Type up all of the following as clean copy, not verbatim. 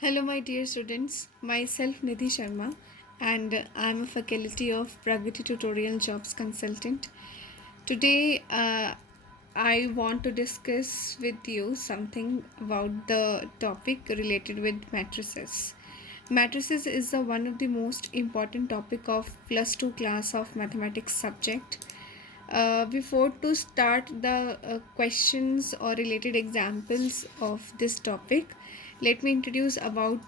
Hello, my dear students. Myself Nidhi Sharma, and I'm a faculty of Pragati Tutorial Jobs Consultant. Today, I want to discuss with you something about the topic related with matrices. Matrices is the one of the most important topic of plus 2 class of mathematics subject. Before to start the questions or related examples of this topic, let me introduce about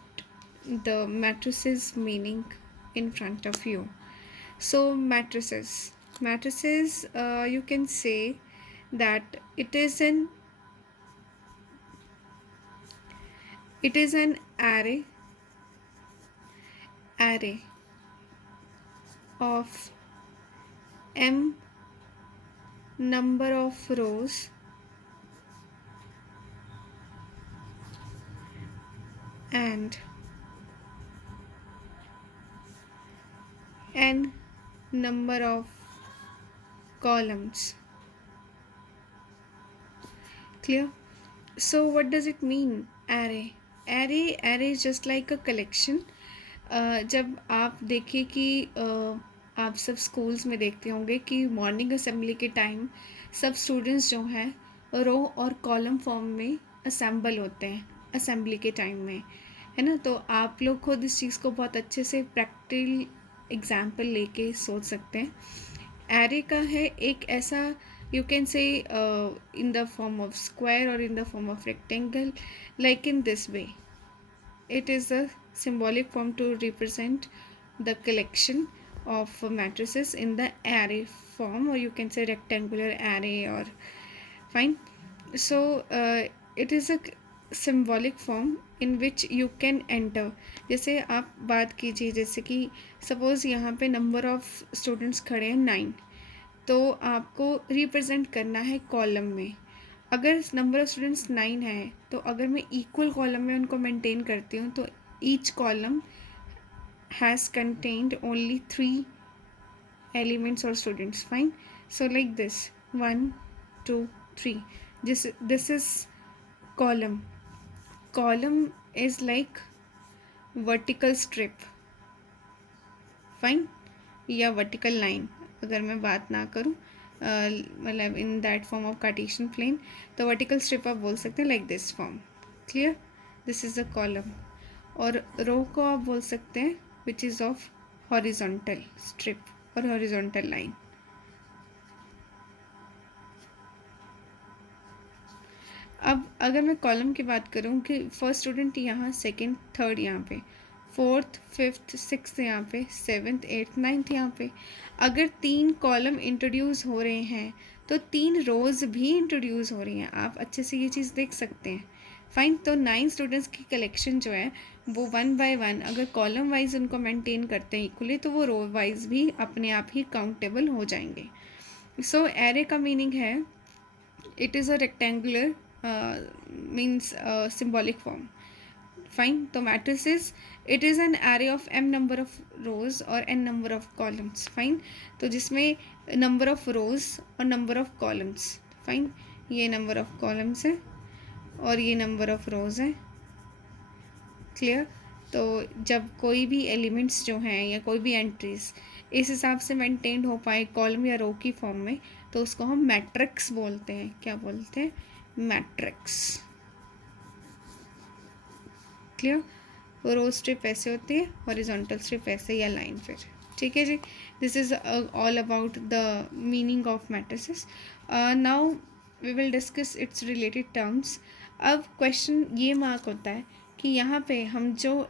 the matrices meaning in front of you. So matrices, you can say that it is an array of m number of rows and n number of columns. Clear? So what does it mean array? Array is just like a collection. जब आप देखिए कि आप सब schools में देखते होंगे कि मॉर्निंग असेंबली के टाइम सब स्टूडेंट्स जो हैं रो और कॉलम फॉर्म में असेंबल होते हैं असेंबली के टाइम में, है ना। तो आप लोग खुद इस चीज़ को बहुत अच्छे से प्रैक्टिकल एग्जाम्पल लेके सोच सकते हैं। एरे का है एक ऐसा, you can say in the form of square or in the form of rectangle, like in this way. It is a symbolic form to represent the collection of matrices in the array form, or you can say rectangular array, or fine. So it is a symbolic form in which you can enter. जैसे आप बात कीजिए, जैसे कि suppose यहाँ पे number of students खड़े हैं 9, तो आपको रिप्रेजेंट करना है कॉलम में। अगर नंबर ऑफ़ स्टूडेंट्स 9 है तो अगर मैं इक्वल कॉलम में उनको मेंटेन करती हूँ तो each column has contained only 3 elements or students. Fine. So like this 1 2 3, this is column. Column is like vertical strip. Fine. या वर्टिकल लाइन अगर मैं बात ना करूँ, मतलब in that form of Cartesian plane, तो वर्टिकल स्ट्रिप आप बोल सकते हैं like this form. Clear? This is a column. और रो को आप बोल सकते हैं which is of horizontal strip और हॉरिजॉन्टल लाइन। अब अगर मैं कॉलम की बात करूँ कि फर्स्ट स्टूडेंट यहाँ, सेकंड थर्ड यहाँ पे, फोर्थ फिफ्थ सिक्स्थ यहाँ पे, सेवन्थ एट्थ नाइन्थ यहाँ पे, अगर 3 कॉलम इंट्रोड्यूस हो रहे हैं तो 3 रोज़ भी इंट्रोड्यूस हो रही हैं। आप अच्छे से ये चीज़ देख सकते हैं। फाइन। तो 9 स्टूडेंट्स की कलेक्शन जो है वो 1 बाय 1 अगर कॉलम वाइज उनको मेंटेन करते हैं इक्वली, तो वो रो वाइज भी अपने आप ही काउंटेबल हो जाएंगे। सो एरे का मीनिंग है it is a rectangular, means symbolic form. Fine. तो matrices, it is an array of m number of rows और n number of columns. Fine. तो जिसमें number of rows और number of columns. Fine. ये number of columns है और ये number of rows है। क्लियर? तो जब कोई भी एलिमेंट्स जो हैं या कोई भी एंट्रीज इस हिसाब से मेंटेन हो पाए कॉलम या रो की फॉर्म में, तो उसको हम मैट्रिक्स बोलते हैं। क्या बोलते हैं? मैट्रिक्स। क्लियर? रो स्ट्रिप ऐसे होती है, हॉरिजॉन्टल स्ट्रिप ऐसे या लाइन फिर। ठीक है जी। This is all about the meaning of matrices. Now we will discuss its related terms. अब क्वेश्चन ये मार्क होता है कि यहाँ पे हम जो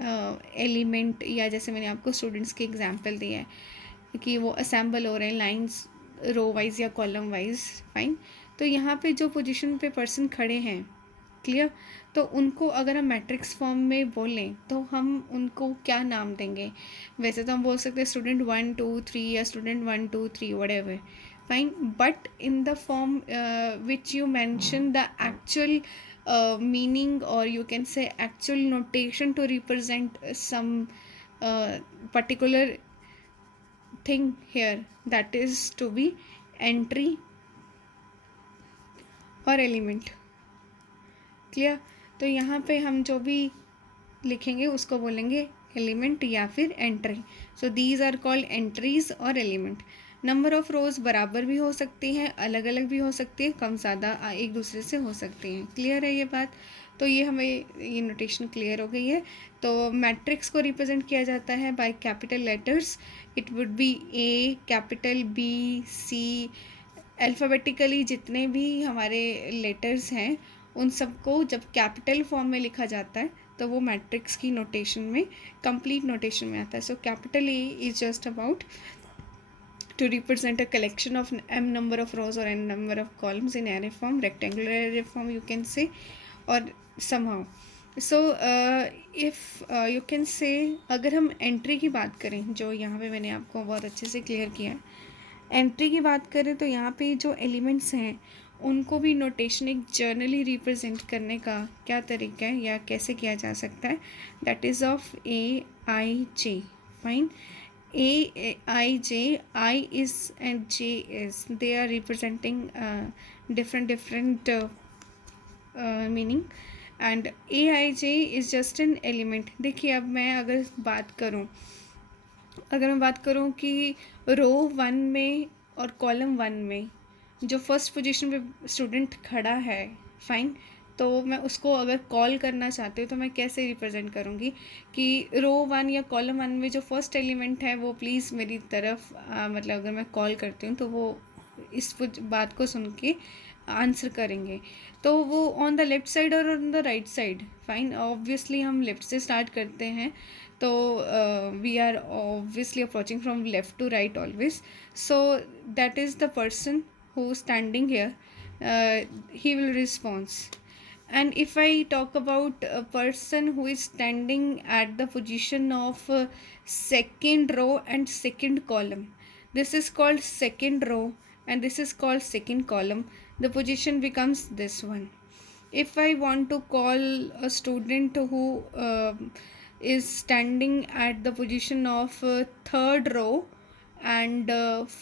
एलिमेंट या जैसे मैंने आपको स्टूडेंट्स के एग्जांपल दिया है कि वो असेंबल हो रहे हैं लाइंस रो वाइज या कॉलम वाइज। फाइन। तो यहाँ पे जो पोजीशन पे पर्सन खड़े हैं, क्लियर, तो उनको अगर हम मैट्रिक्स फॉर्म में बोलें तो हम उनको क्या नाम देंगे? वैसे तो हम बोल सकते हैं स्टूडेंट 1 2 3 या student 1 2 3 whatever. Fine. But in the form which you mention the actual meaning, or you can say actual notation to represent some particular thing here, that is to be entry और element. Clear? तो यहाँ पे हम जो भी लिखेंगे उसको बोलेंगे एलिमेंट या फिर entry. So these are called entries और एलिमेंट. नंबर ऑफ़ रोज़ बराबर भी हो सकती हैं, अलग अलग भी हो सकती है, कम ज़्यादा एक दूसरे से हो सकती हैं. क्लियर है ये बात? तो ये हमें ये नोटेशन क्लियर हो गई है. तो मैट्रिक्स को रिप्रेजेंट किया जाता है by capital letters. It would be A, capital B, C, alphabetically जितने भी हमारे लेटर्स हैं उन सबको जब कैपिटल फॉर्म में लिखा जाता है तो वो मैट्रिक्स की नोटेशन में, कंप्लीट नोटेशन में आता है. So capital A is just about to represent a collection of m number of rows or n number of columns in array form, rectangular array form you can say, or somehow. So if you can say, अगर हम entry की बात करें, जो यहाँ पे मैंने आपको बहुत अच्छे से क्लियर किया है, एंट्री की बात करें तो यहाँ पे जो एलिमेंट्स हैं उनको भी नोटेशन एक जर्नली रिप्रेजेंट करने का क्या तरीका है या कैसे किया जा सकता है, that is of A I J. Fine. A, I, J, I is and J is. They are representing different meaning. And A, I, J is just an element. देखिए अब मैं अगर बात करूँ कि रो 1 में और कॉलम 1 में जो फर्स्ट पोजीशन पे स्टूडेंट खड़ा है, फाइन, तो मैं उसको अगर कॉल करना चाहती हूँ तो मैं कैसे रिप्रेजेंट करूँगी कि रो 1 या कॉलम 1 में जो फर्स्ट एलिमेंट है वो प्लीज़ मेरी तरफ मतलब अगर मैं कॉल करती हूँ तो वो इस बात को सुन के आंसर करेंगे. तो वो ऑन द लेफ़्ट साइड और on the right side. Fine. Obviously हम लेफ़्ट से स्टार्ट करते हैं तो we are obviously approaching from left to right always. So that is the person who standing here, he will respond. And if I talk about a person who is standing at the position of second row and second column, this is called second row and this is called second column. The position becomes this one. If I want to call a student who is standing at the position of third row and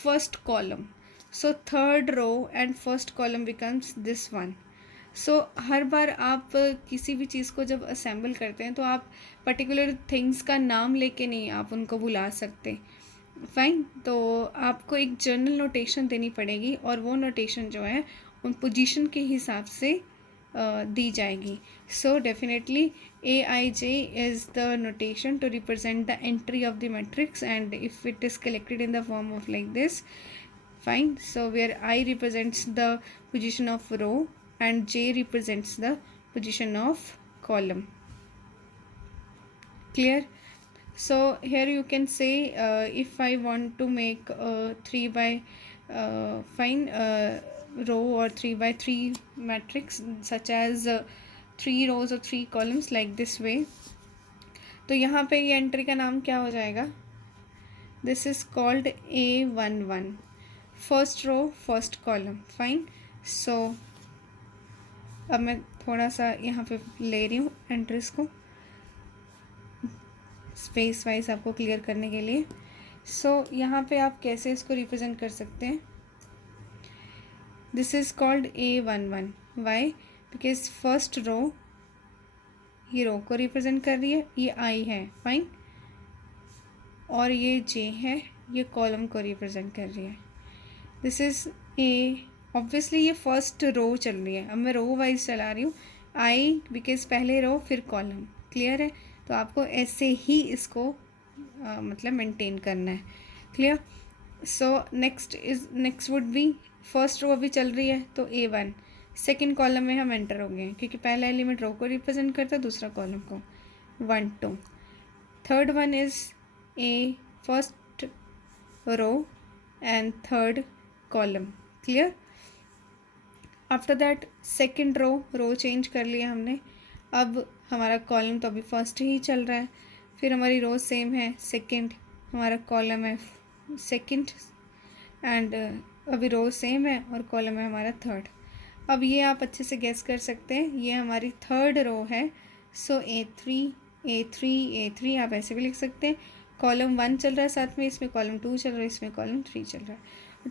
first column, so third row and first column becomes this one. सो हर बार आप किसी भी चीज़ को जब assemble करते हैं तो आप particular things का नाम लेके नहीं आप उनको बुला सकते. फाइन. तो आपको एक जनरल नोटेशन देनी पड़ेगी और वो नोटेशन जो है उन पोजीशन के हिसाब से दी जाएगी. So definitely A I J is the notation to represent the entry of the matrix and if it is collected in the form of like this. Fine. So where I represents the position of row and J represents the position of column. Clear? So here you can say if I want to make 3 by row or 3 by 3 matrix such as 3 rows or 3 columns like this way, तो यहाँ पे ये entry का नाम क्या हो जाएगा? This is called A11. First row first column. Fine. So अब मैं थोड़ा सा यहाँ पे ले रही हूँ एंट्रीज को स्पेस वाइज आपको क्लियर करने के लिए. सो यहाँ पे आप कैसे इसको रिप्रेजेंट कर सकते हैं? This is called A11. Why? Because first row ये रो को रिप्रेजेंट कर रही है, ये आई है. फाइन. और ये जे है, ये कॉलम को रिप्रेजेंट कर रही है. This is a. ऑब्वियसली ये फर्स्ट रो चल रही है. अब मैं रो वाइज चला रही हूँ. आई बिकॉज पहले रो फिर कॉलम. क्लियर है? तो आपको ऐसे ही इसको मतलब मेंटेन करना है. Clear? So next would be first row अभी चल रही है तो A1. सेकेंड कॉलम में हम एंटर हो गए हैं क्योंकि पहला एलिमेंट रो को रिप्रेजेंट करता है, दूसरा कॉलम को. 1 2. Third one is a first row and third column. Clear? After that second row change कर लिया हमने. अब हमारा कॉलम तो अभी फर्स्ट ही चल रहा है. फिर हमारी रो सेम है सेकेंड, हमारा कॉलम है सेकेंड एंड अभी रो सेम है और कॉलम है हमारा थर्ड. अब ये आप अच्छे से गेस कर सकते हैं, ये हमारी थर्ड रो है. सो A3 आप ऐसे भी लिख सकते हैं. कॉलम 1 चल रहा है साथ में, इसमें कॉलम 2 चल रहा है, इसमें कॉलम 3 चल रहा है.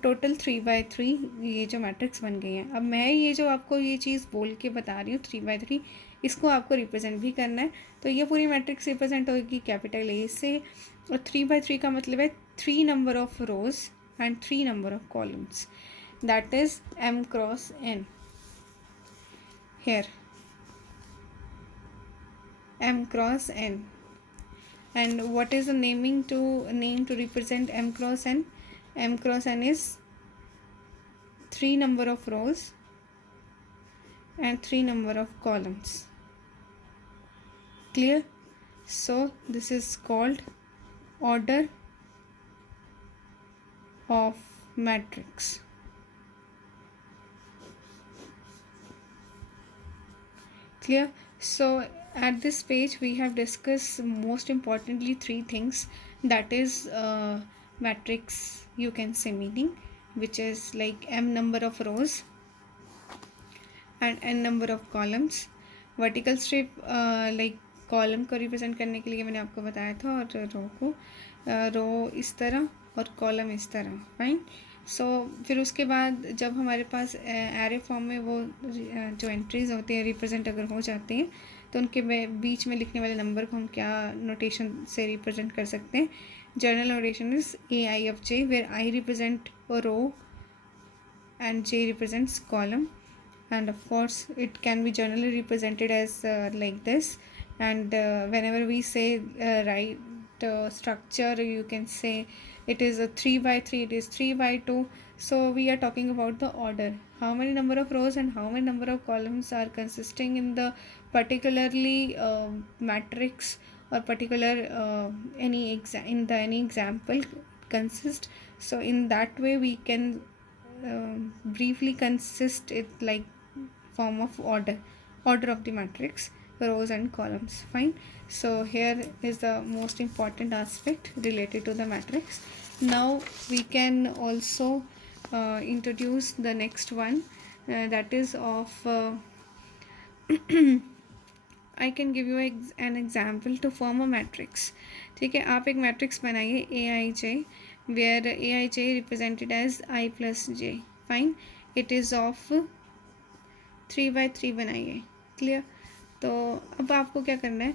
टोटल 3 by 3 ये जो मैट्रिक्स बन गई है. अब मैं ये जो आपको ये चीज़ बोल के बता रही हूँ 3 by 3, इसको आपको रिप्रेजेंट भी करना है। तो ये पूरी मैट्रिक्स रिप्रेजेंट होगी कैपिटल ए से, और 3/3 का मतलब है 3 number of rose and 3 number of columns, that is m cross n। here m cross n, and what is the name to represent m cross n? M cross n is 3 number of rows and 3 number of columns. Clear? So this is called order of matrix. Clear? So at this page we have discussed most importantly 3 things, that is matrix, you can say meaning, which is like m number of rows and n number of columns. Vertical strip like column को represent करने के लिए मैंने आपको बताया था, और row को रो इस तरह और कॉलम इस तरह, फाइन। सो फिर उसके बाद जब हमारे पास एरे फॉर्म में वो जो एंट्रीज होती हैं रिप्रेजेंट अगर हो जाती हैं, तो उनके बीच में लिखने वाले नंबर को हम क्या नोटेशन से रिप्रेजेंट कर सकते हैं? General notation is AI of j, where I represent row and j represents column, and of course it can be generally represented as like this. And whenever we say right structure, you can say it is a 3/3, it is 3/2. So we are talking about the order, how many number of rows and how many number of columns are consisting in the particularly matrix, or particular any example consist. So in that way we can briefly consist it like form of order of the matrix, rows and columns, fine. So here is the most important aspect related to the matrix. Now we can also introduce the next one, that is of I can give you an example to form a matrix. ठीक है, आप एक matrix बनाइए AIJ, where AIJ represented as I plus j, fine. It is of 3/3 बनाइए, clear. तो अब आपको क्या करना है?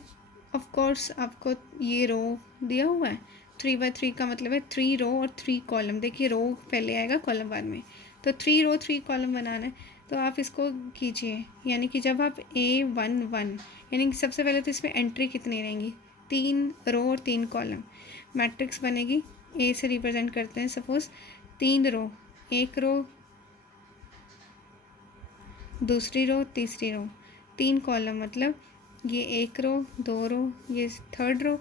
ऑफ कोर्स आपको ये रो दिया हुआ है, 3/3 का मतलब है 3 रो और 3 कॉलम। देखिए रो पहले आएगा, कॉलम बाद में, तो 3 रो 3 कॉलम बनाना है। तो आप इसको कीजिए, यानी कि जब आप A11, यानी कि सबसे पहले तो इसमें एंट्री कितनी रहेंगी? 3 रो और 3 कॉलम। मैट्रिक्स बनेगी, ए से रिप्रेजेंट करते हैं सपोज 3 रो, 1 रो, दूसरी रो, तीसरी रो, 3 कॉलम, मतलब ये 1 रो, 2 रो, ये 3rd रो,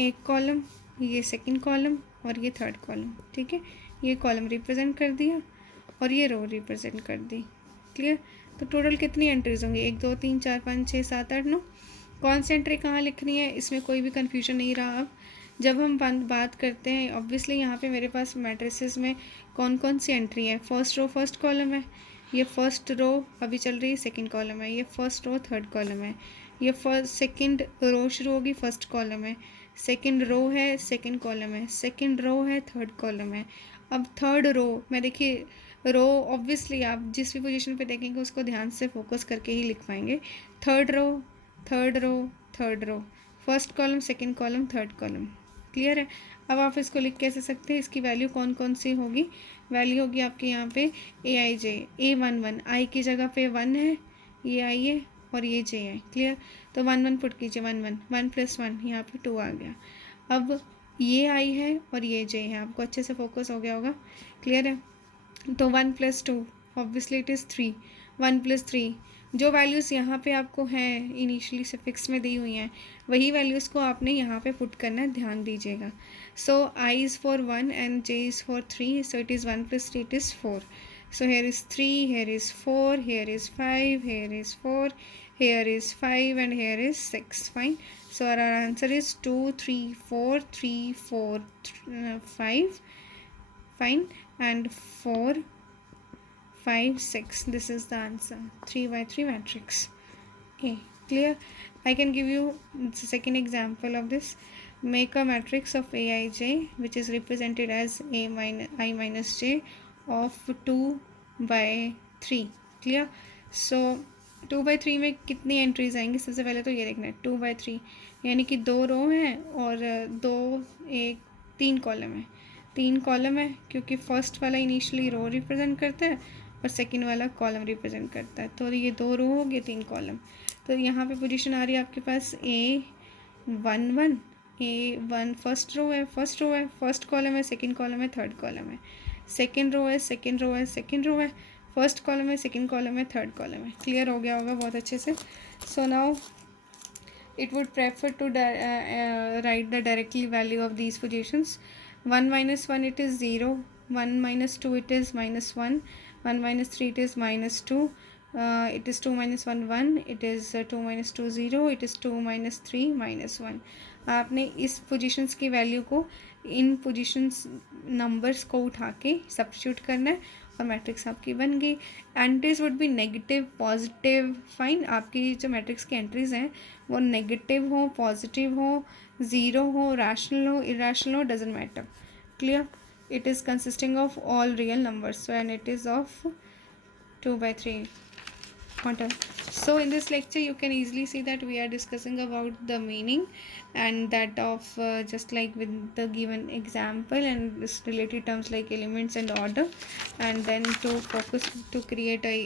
1 कॉलम, ये 2nd कॉलम और ये 3rd कॉलम, ठीक है। ये कॉलम रिप्रेजेंट कर दिया और ये रो रिप्रेजेंट कर दी, क्लियर। तो टोटल कितनी एंट्रीज होंगी? 1 2 3 4 5 6 7 8 9। कौन सी एंट्री कहाँ लिखनी है, इसमें कोई भी कन्फ्यूजन नहीं रहा। अब जब हम बात करते हैं, ऑब्वियसली यहाँ पे मेरे पास मैट्रिसेस में कौन कौन सी एंट्री है? फर्स्ट रो फर्स्ट कॉलम है, ये फर्स्ट रो अभी चल रही है, 2nd कॉलम है, ये फर्स्ट रो 3rd कॉलम है, ये सेकंड रो शुरू होगी, 1st कॉलम है, 2nd रो है, 2nd कॉलम है, 2nd रो है, 3rd कॉलम है। अब 3rd रो में देखिए, रो ऑब्वियसली आप जिस भी पोजीशन पे देखेंगे उसको ध्यान से फोकस करके ही लिख पाएंगे। 3rd रो, 3rd रो, 3rd रो, 1st column, 2nd column, 3rd column, clear है। अब आप इसको लिख कैसे सकते हैं? इसकी वैल्यू कौन कौन सी होगी? वैल्यू होगी आपके यहाँ पे AIJ, A11, आई की जगह पे 1 है, ये आई है और ये J है, क्लियर। तो 1 1 पुट कीजिए, 1 1 1 + 1, यहाँ पे 2 आ गया। अब ये आई है और ये J है, आपको अच्छे से फोकस हो गया होगा, क्लियर है। तो 1 + 2 ऑब्वियसली इट इज़ 3, 1 + 3, जो वैल्यूज़ यहाँ पे आपको हैं इनिशियली से फिक्स में दी हुई हैं, वही वैल्यूज़ को आपने यहाँ पे पुट करना है, ध्यान दीजिएगा। सो I is for 1 and J is for 3, so it is 1 + 3, it is 4. So here is 3, here is 4, here is 5, here is 4, here is 5 and here is 6, fine. So our answer is 2 3 4 3 4 5, fine, and 4 5 6. This is the answer, 3/3 matrix A, clear. I can give you the second example of this. Make a matrix of AIJ which is represented as I minus j of 2/3, clear. So 2/3 में कितनी entries आएंगी? सबसे पहले तो ये देखना है 2/3 यानी कि 2 रो हैं और दो एक 3 कॉलम है। 3 कॉलम है क्योंकि फर्स्ट वाला इनिशियली रो रिप्रेजेंट करता है और सेकंड वाला कॉलम रिप्रेजेंट करता है। तो ये 2 रो हो गए, 3 कॉलम। तो यहाँ पे पोजीशन आ रही है आपके पास A11। A1 फर्स्ट रो है, फर्स्ट कॉलम है, सेकंड कॉलम है, थर्ड कॉलम है। सेकंड रो है, सेकंड रो है, सेकंड रो है, फर्स्ट कॉलम है, सेकंड कॉलम है, थर्ड कॉलम है। क्लियर हो गया होगा बहुत अच्छे से। So now it would prefer to write the directly value of these positions. 1 minus 1 it is 0, 1 minus 2 it is minus 1, 1 minus 3 it is minus 2, it is 2 minus 1 1, it is 2 minus 2 0, it is 2 minus 3 minus 1. आपने इस positions की value को इन positions numbers को उठा के substitute करना है और मैट्रिक्स आपकी बन गई। Entries would be negative, positive, fine. आपकी जो मैट्रिक्स की एंट्रीज हैं वो नेगेटिव हो, पॉजिटिव हो, ज़ीरो हो, रैशनल हो, इरेशनल हो, doesn't matter. Clear? it is consisting of all real numbers, so and it is of 2/3 quantum. So in this lecture you can easily see that we are discussing about the meaning and that of just like with the given example and this related terms like elements and order, and then to focus to create a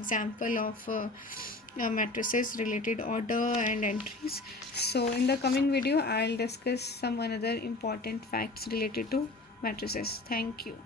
example of matrices related order and entries. So in the coming video I'll discuss some another important facts related to matrices. Thank you.